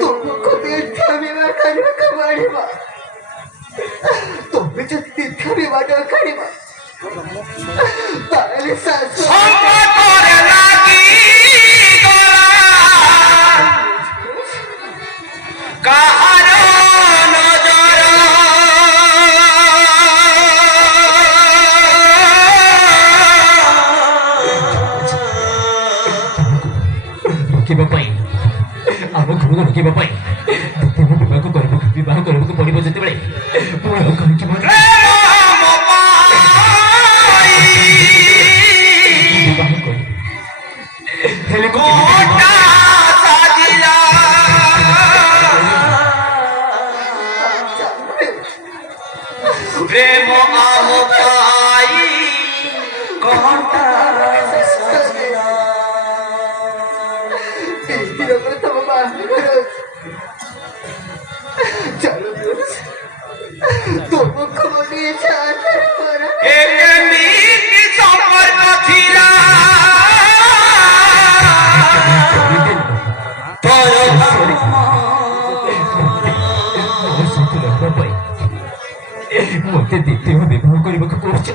ତୁମକୁ ତୀର୍ଥ ବିବାହ କରିବାକୁ ପଡ଼ିବ। ତୁମେ ଯଦି ତୀର୍ଥ ବିବାହ କରିବ ତାହେଲେ ଶାଶୁ ଆମ ଘରକୁ ରୋକିବା ପାଇଁ ବିବାହ କରିବାକୁ ପଡ଼ିବ। ଯେତେବେଳେ প্রেম ତୁମକୁ ଗୋଟିଏ সম্পর্ক ছিল ମତେ ଦ୍ୱିତୀୟ ବିବାହ କରିବାକୁ କହୁଛ?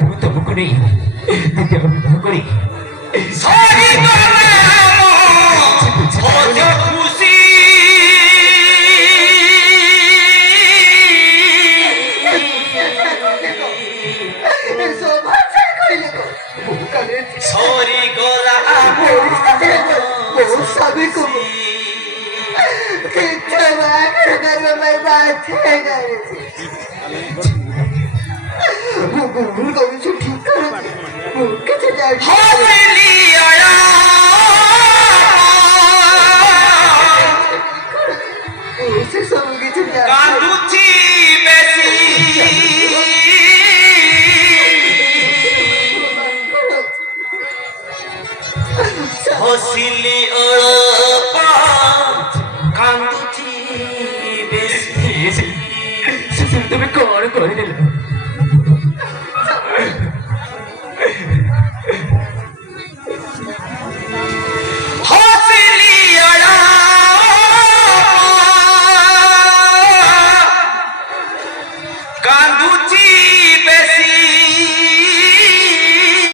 ମୁଁ ତମକୁ ନେଇ ଦ୍ୱିତୀୟ ବିବାହ କରି খুশি সরি গোলা ସଭିକୁ ତୀର୍ଥ ବାହାଘର କରିବା ପାଇଁ ବାଧ୍ୟ କରିଛି। ମୁଁ ଭୁଲ କରୁଛି, ଠିକ କରୁଛି, ମୁଁ କିଛି ସେ ସବୁ କିଛି কাঁদুছি বেশি হসিলি অল্প কাঁদুছি বেশি তুমি কଣ